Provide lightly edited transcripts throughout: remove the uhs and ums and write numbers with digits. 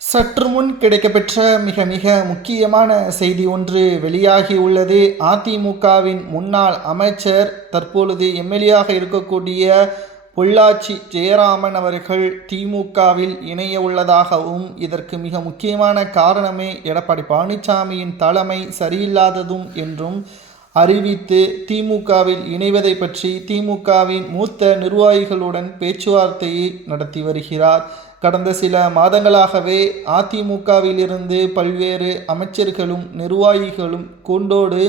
சற்று முன் கிடைக்கப்பெற்ற மிக மிக முக்கியமான செய்தி ஒன்று வெளியாகியுள்ளது. அதிமுகவின் முன்னாள் அமைச்சர், தற்பொழுது எம்எல்ஏயாக இருக்கக்கூடிய பொள்ளாச்சி ஜெயராமன் அவர்கள் திமுகவில் இணைய உள்ளதாகவும், இதற்கு மிக முக்கியமான காரணமே எடப்பாடி பழனிசாமியின் தலைமை சரியில்லாததும் என்றும் அறிவித்து திமுகவில் இணைவதை பற்றி திமுகவின் மூத்த நிர்வாகிகளுடன் பேச்சுவார்த்தையை நடத்தி வருகிறார். கடந்த சில மாதங்களாகவே அதிமுகவிலிருந்து பல்வேறு அமைச்சர்களும் நிர்வாகிகளும் கூண்டோடு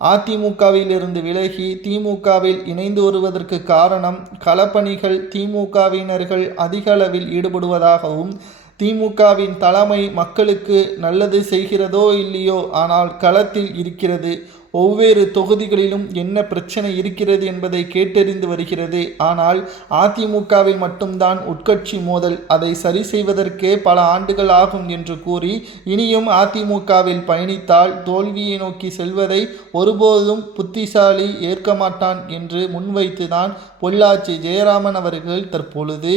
அதிமுகவிலிருந்து விலகி திமுகவில் இணைந்து வருவதற்கு காரணம், களப்பணிகள் திமுகவினர்கள் அதிக அளவில் ஈடுபடுவதாகவும், திமுகவின் தலைமை மக்களுக்கு நல்லது செய்கிறதோ இல்லையோ, ஆனால் களத்தில் இருக்கிறது, ஒவ்வொரு தொகுதிகளிலும் என்ன பிரச்சனை இருக்கிறது என்பதை கேட்டறிந்து வருகிறது. ஆனால் அதிமுகவில் மட்டும்தான் உட்கட்சி மோதல், அதை சரி செய்வதற்கே பல ஆண்டுகள் ஆகும் என்று கூறி, இனியும் அதிமுகவில் பயணித்தால் தோல்வியை நோக்கி செல்வதை ஒருபோதும் புத்திசாலி ஏற்க மாட்டான் என்று முன்வைத்துதான் பொள்ளாச்சி ஜெயராமன் அவர்கள் தற்பொழுது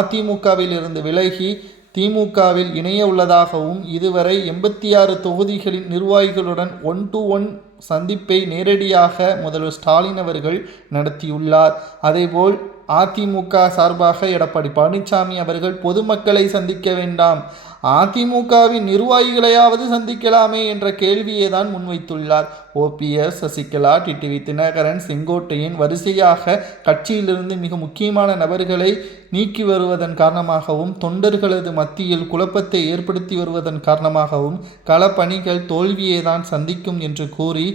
அதிமுகவில் இருந்து விலகி திமுகவில் இணைய உள்ளதாகவும், இதுவரை 86 தொகுதிகளின் நிர்வாகிகளுடன் 1-to-1 சந்திப்பை நேரடியாக முதல்வர் ஸ்டாலின் அவர்கள் நடத்தியுள்ளார். அதேபோல் அதிமுக சார்பாக எடப்பாடி பழனிசாமி அவர்கள் பொதுமக்களை சந்திக்க வேண்டாம், அதிமுகவின் நிர்வாகிகளையாவது சந்திக்கலாமே என்ற கேள்வியை தான் முன்வைத்துள்ளார். ஓபிஎஸ், சசிகலா, டிடிவி தினகரன், செங்கோட்டையன் வரிசையாக கட்சியிலிருந்து மிக முக்கியமான நபர்களை நீக்கி வருவதன் காரணமாகவும், தொண்டர்களது மத்தியில் குழப்பத்தை ஏற்படுத்தி வருவதன் காரணமாகவும் களப்பணிகள் தோல்வியை தான் சந்திக்கும் என்று கூறி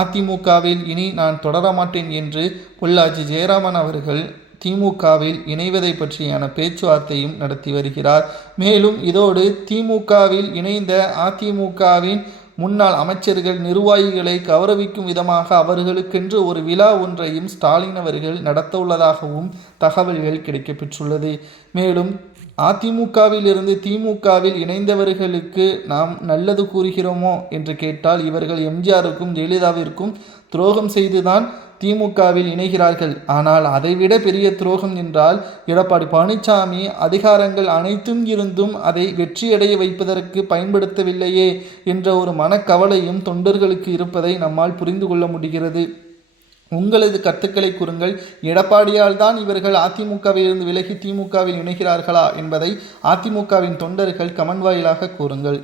அதிமுகவில் இனி நான் தொடரமாட்டேன் என்று பொள்ளாச்சி ஜெயராமன் அவர்கள் திமுகவில் இணைவதை பற்றியான பேச்சுவார்த்தையும் நடத்தி வருகிறார். மேலும் இதோடு திமுகவில் இணைந்த அதிமுகவின் முன்னாள் அமைச்சர்கள் நிர்வாகிகளை கௌரவிக்கும் விதமாக அவர்களுக்கென்று ஒரு விழா ஒன்றையும் ஸ்டாலின் அவர்கள் நடத்த உள்ளதாகவும் தகவல்கள் கிடைக்கப்பெற்றுள்ளது. மேலும் அதிமுகவில் இருந்து திமுகவில் இணைந்தவர்களுக்கு நாம் நல்லது கூறுகிறோமோ என்று கேட்டால், இவர்கள் எம்ஜிஆருக்கும் ஜெயலலிதாவிற்கும் துரோகம் செய்துதான் திமுகவில் இணைகிறார்கள். ஆனால் அதைவிட பெரிய துரோகம் என்றால், எடப்பாடி பழனிசாமி அதிகாரங்கள் அனைத்தும் இருந்தும் அதை வெற்றியடைய வைப்பதற்கு பயன்படுத்தவில்லையே என்ற ஒரு மனக்கவலையும் தொண்டர்களுக்கு இருப்பதை நம்மால் புரிந்து கொள்ள முடிகிறது. உங்களது கருத்துக்களை கூறுங்கள். எடப்பாடியால் தான் இவர்கள் அதிமுகவில் இருந்து விலகி திமுகவில் இணைகிறார்களா என்பதை அதிமுகவின் தொண்டர்கள் கமெண்ட் வாயிலாக கூறுங்கள்.